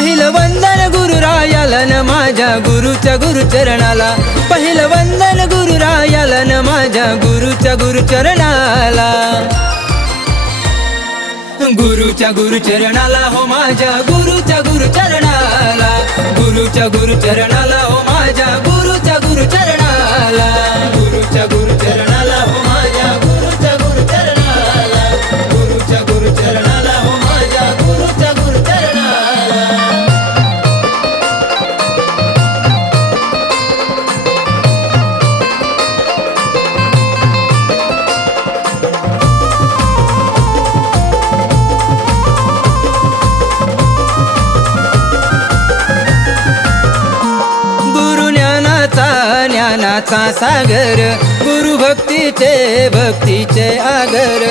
पहिलं वंदन गुरुरायाला न माझ्या गुरुच्या गुरुचरणाला, पहिलं वंदन गुरुरायाला न माझ्या गुरुच्या गुरुचरणाला, गुरुच्या गुरुचरणाला हो माझ्या गुरुच्या गुरुचरणाला, गुरुच्या गुरुचरणाला हो माझ्या गुरुच्या गुरुचरणाला, गुरुच्या गुरुचरणाला हो माझ्या गुरुच्या गुरुचरणाला, गुरुच्या गुरुचरणाला हो माझ्या गुरुच्या गुरुचरणाला. ज्ञानाचा सागर, गुरु भक्तीचे आगर,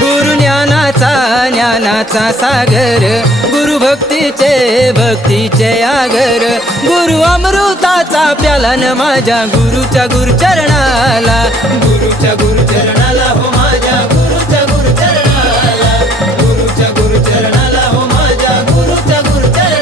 गुरु ज्ञानाचा सागर, गुरु भक्तीचे आगर, गुरु अमृताचा प्याला न माझ्या गुरुच्या गुरुचरणाला, गुरुच्या गुरुचरणाला हो माझ्या गुरुच्या गुरुचरणाला, गुरुच्या गुरुचरणाला हो माझ्या गुरुच्या गुरुचरणाला.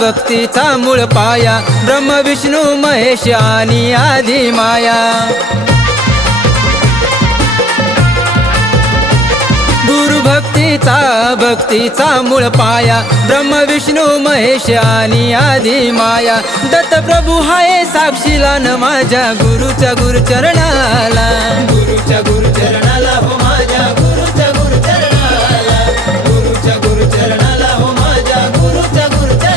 भक्तीचा मूळ पाया, ब्रह्म विष्णू महेश आणि आदी माया, गुरु भक्तीचा मूळ पाया, ब्रह्म विष्णू महेश आणि आदी माया, दत्त प्रभू हाय साक्षीला न माझ्या गुरुच्या गुरुचरणाला, गुरुच्या गुरुचरणाला हो माझ्या गुरुच्या गुरुचरणाला, गुरुच्या गुरुचरणाला हो माझ्या गुरुच्या गुरुचरणाला.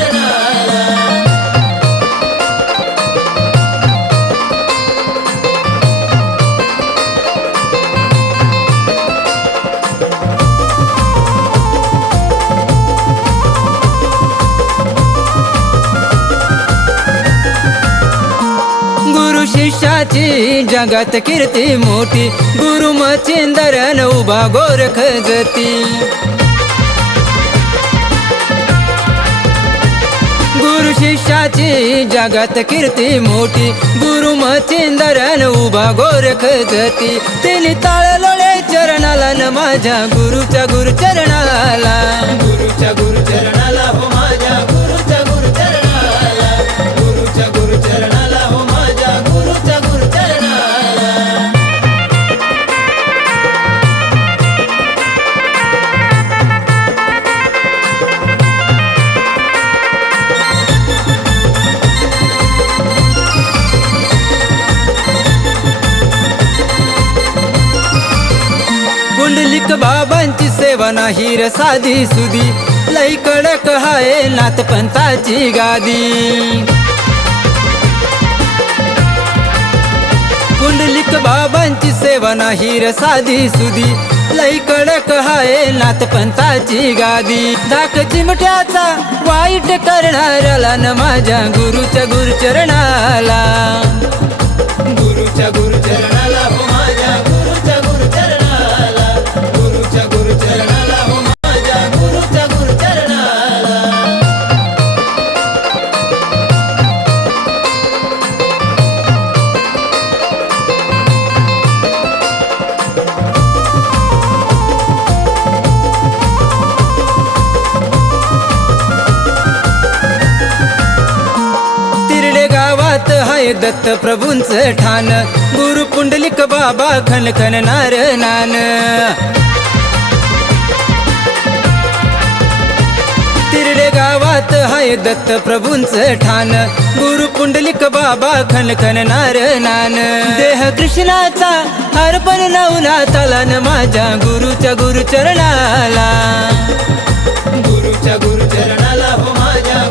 गुरु शिष्याची जगात कीर्ती मोठी, गुरु मच्छिंदरन उभा गोरख जती, गुरु शिष्याची जगात कीर्ती मोठी, गुरु मच्छिंदरन उभा गोरख जती, तिने ताळलोळे चरणाला न माझ्या गुरुच्या गुरुचरणाला, गुरुच्या गुरुचरणाला हो माझ्या गुरुच्या गुरुचरणाला, गुरुच्या गुरुचरणाला हो माझ्या गुरुच्या गुरुचरणाला. पुंडलिक बाबांची सेवा नाही र साधी सुधी, लई कडक हाय नाथपंथाची गादी, पुंडलिक बाबांची सेवा नाही र साधी सुधी, लई कडक हाय नाथपंथाची गादी, धाक चिमट्याचा वाईट करणाऱ्याला न माझ्या गुरुच्या गुरुचरणाला, गुरुच्या गुरुचरणाला हो माझ्या गुरुच्या गुरुचरणाला, गुरुच्या गुरुचरणाला हो माझ्या गुरुच्या गुरुचरणाला. तिरडे गावात हाय दत्त प्रभूंचं ठाण, गुरु पुंडलिक बाबा खनखन नार नान, तिरडे गावात हाय दत्त प्रभूंचं ठाण, गुरु पुंडलिक बाबा खनखन नार नान, देह कृष्णाचा अर्पण नवनाथाला न माझ्या गुरुच्या गुरुचरणाला, गुरुच्या गुरुचरणाला हो माझ्या